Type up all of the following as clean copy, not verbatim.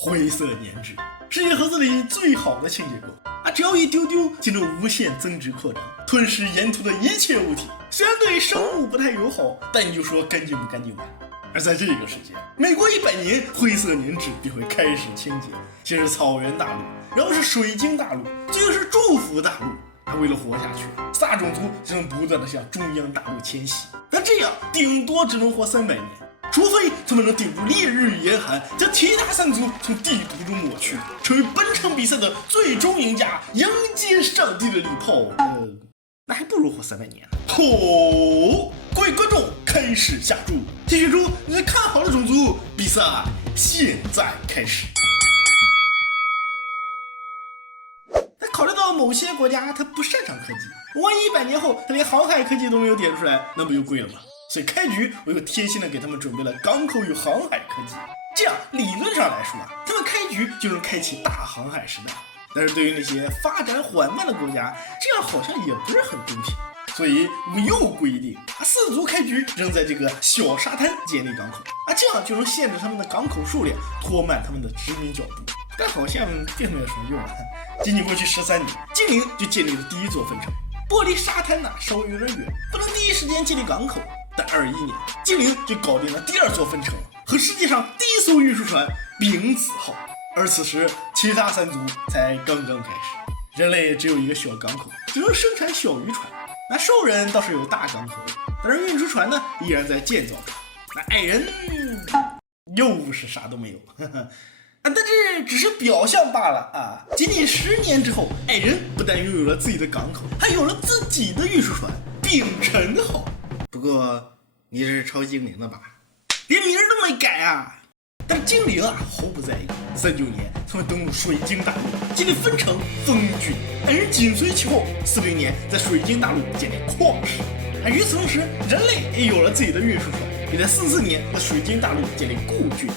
灰色粘纸，世界盒子里最好的清洁工啊！只要一丢丢，就能无限增值扩张，吞噬沿途的一切物体。虽然对生物不太友好，但你就说干净不干净吧？而在这个世界，每过100年，灰色粘纸便会开始清洁。先是草原大陆，然后是水晶大陆，最后是祝福大陆。他为了活下去，萨种族只能不断的向中央大陆迁徙，但这样顶多只能活300年。除非他们能顶住烈日与严寒，将其他3族从地图中抹去，成为本场比赛的最终赢家，迎接上帝的礼炮。那还不如活300年呢。各位观众，开始下注，请选出你最看好的种族。比赛现在开始。但考虑到某些国家它不擅长科技，万一100年后它连航海科技都没有点出来，那不就贵了吗？所以开局我又贴心的给他们准备了港口与航海科技，这样理论上来说他们开局就能开启大航海时代。但是对于那些发展缓慢的国家，这样好像也不是很公平。所以我又规定4族开局仍在这个小沙滩建立港口这样就能限制他们的港口数量，拖慢他们的殖民脚步。但好像并没有什么用仅仅过去13年，精灵就建立了第1座分城。玻璃沙滩稍微有点远，不能第一时间建立港口。但21年，精灵就搞定了第2座分城和世界上第1艘运输船丙子号。而此时，其他3族才刚刚开始。人类只有一个小港口，只能生产小渔船。那兽人倒是有大港口，但是运输船呢，依然在建造中。那矮人又是啥都没有，但这只是表象罢了仅仅10年之后，矮人不但拥有了自己的港口，还有了自己的运输船丙辰号。不过你这是抄精灵的吧？连名都没改但精灵毫不在意。39年，他们登陆水晶大陆，建立分城风郡。矮人紧随其后，40年在水晶大陆建立矿石。与此同时，人类也有了自己的运输船，也在44年在水晶大陆建立固郡。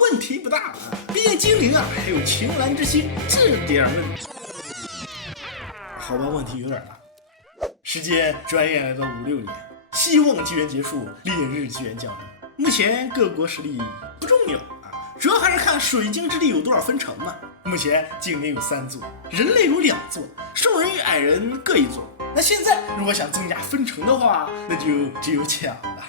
问题不大毕竟精灵还有青蓝之心，这点问题。好吧，问题有点大。时间转眼来到56年，希望纪元结束，烈日纪元降临。目前各国实力不重要主要还是看水晶之地有多少分城嘛。目前精灵有3座，人类有2座，兽人与矮人各1座。那现在如果想增加分城的话，那就只有抢了。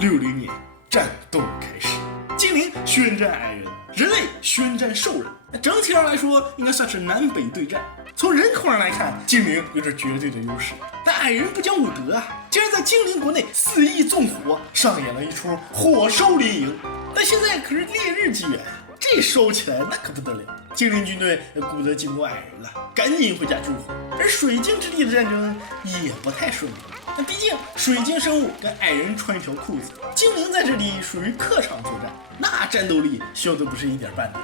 60年，战斗开始，精灵宣战矮人，人类宣战兽人。整体上来说，应该算是南北对战。从人口上来看，精灵有着绝对的优势，但矮人不讲武德竟然在精灵国内肆意纵火，上演了一出火烧连营。但现在可是烈日纪元，这烧起来那可不得了，精灵军队顾得进攻矮人了，赶紧回家救火。而水晶之地的战争也不太顺利，但毕竟水晶生物跟矮人穿一条裤子，精灵在这里属于客场作战，那战斗力小的不是一点半点。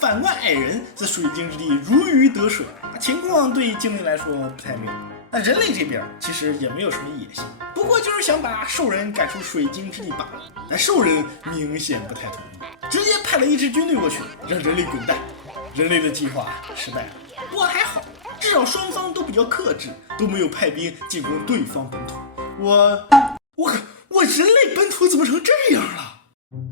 反观矮人在水晶之地如鱼得水，情况对精灵来说不太妙。那人类这边其实也没有什么野心，不过就是想把兽人赶出水晶之地罢了。但兽人明显不太同意，直接派了一支军队过去，让人类滚蛋。人类的计划失败了，不过还好，至少双方都比较克制，都没有派兵进攻对方本土。我人类本土怎么成这样了？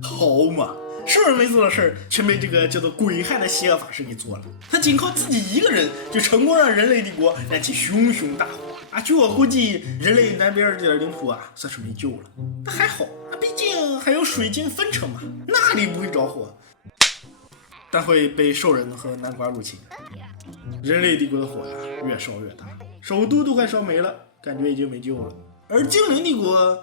好嘛！兽人没做的事儿，全被这个叫做鬼害的邪恶法师给做了。他仅靠自己一个人，就成功让人类帝国燃起熊熊大火据我估计，人类南边这点领土算是没救了。但还好毕竟还有水晶分城嘛，那里不会着火，但会被兽人和南瓜入侵。人类帝国的火越烧越大，首都都快烧没了，感觉已经没救了。而精灵帝国，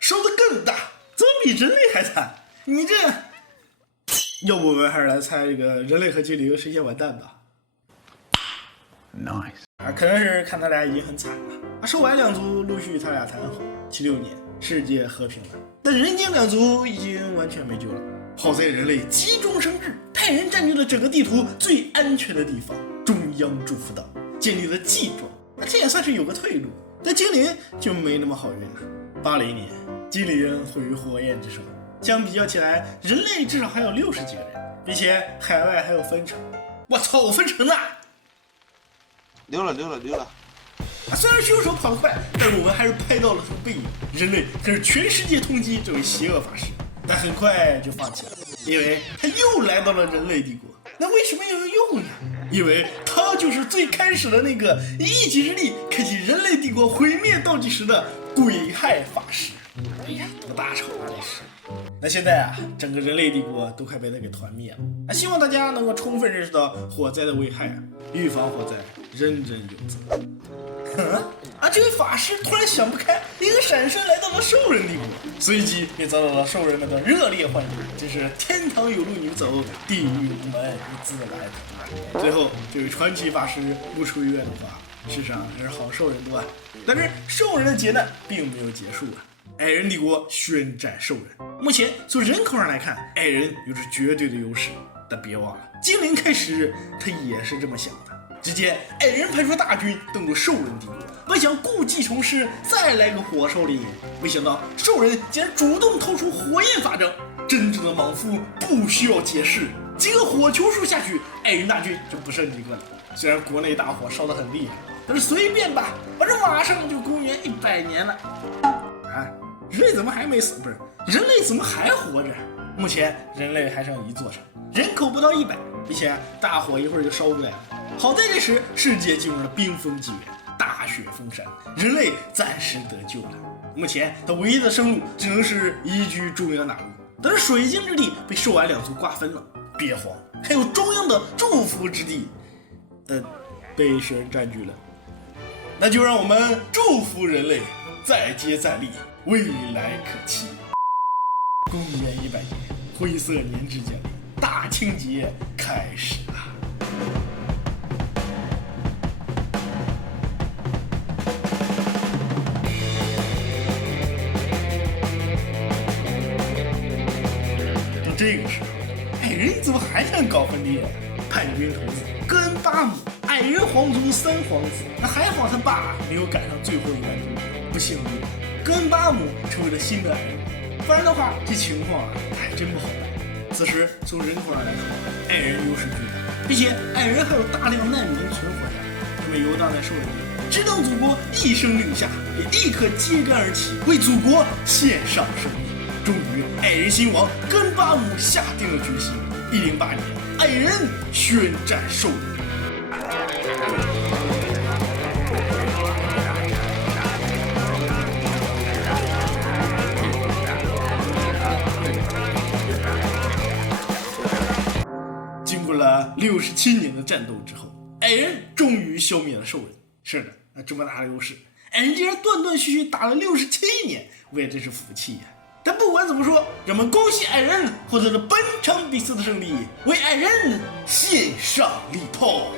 烧得更大，怎么比人类还惨？你这，要不我们还是来猜这个人类和精灵谁先完蛋吧。Nice 可能是看他俩已经很惨了兽矮2族陆续他俩谈好，76年世界和平了，但人精2族已经完全没救了。好在人类急中生智，派人占据了整个地图最安全的地方——中央祝福岛，建立了纪庄，这也算是有个退路。但精灵就没那么好运了。80年，精灵毁于火焰之手。相比较起来，人类至少还有60几个人，并且海外还有分城。我操，我分城呢！溜了。虽然凶手跑得快，但我们还是拍到了他的背影。人类可是全世界通缉这位邪恶法师。但很快就放弃了，因为他又来到了人类帝国。那为什么要又呢？因为他就是最开始的那个以一己之力开启人类帝国毁灭倒计时的鬼害法师。哎呀，多大仇啊这是！那现在啊，整个人类帝国都快被他给团灭了。那希望大家能够充分认识到火灾的危害啊，预防火灾，人人有责。这位法师突然想不开，一个闪身来到了兽人帝国，随即便遭到了兽人们的热烈欢迎。真是天堂有路你走，地狱无门你自来投。最后，这位传奇法师不出意外的话，世上还是好兽人多啊。但是兽人的劫难并没有结束啊。矮人帝国宣战兽人。目前从人口上来看，矮人有着绝对的优势，但别忘了，精灵开始他也是这么想的。只见矮人派出大军登陆兽人帝国，本想故技重施，再来个火烧连营，没想到兽人竟然主动掏出火焰法阵。真正的莽夫不需要解释，几个火球术下去，矮人大军就不剩几个了。虽然国内大火烧得很厉害，但是随便吧，反正马上就公元100年了。人类怎么还没死？不是，人类怎么还活着？目前人类还剩1座城，人口不到100，并且大火一会儿就烧过来了。好在这时世界进入了冰封纪元，大雪封山，人类暂时得救了。目前他唯一的生路只能是移居中央大陆，但是水晶之地被兽矮2族瓜分了。别慌，还有中央的祝福之地，被神人占据了。那就让我们祝福人类再接再厉，未来可期。公元100年，灰色年之降临，大清节开始了。这个时候，矮人怎么还想搞分裂？叛军头子戈恩巴姆，矮人皇族3皇子，那还好他爸没有赶上最后一班主角，不幸的戈恩巴姆成为了新的矮人，不然的话这情况还真不好办。此时从人口上来说，矮人优势巨大，并且矮人还有大量难民存活下来，他们游荡在兽人里，只等祖国一声令下，也立刻揭竿而起，为祖国献上生命。终于，矮人新王戈恩巴姆下定了决心。108年，矮人宣战兽人。经过了67年的战斗之后，矮人终于消灭了兽人。是的，这么大的优势，矮人竟然断断续续打了67年，我也真是服气呀。但不管怎么说，让我们恭喜矮人获得了本场比赛的胜利，为矮人献上力炮。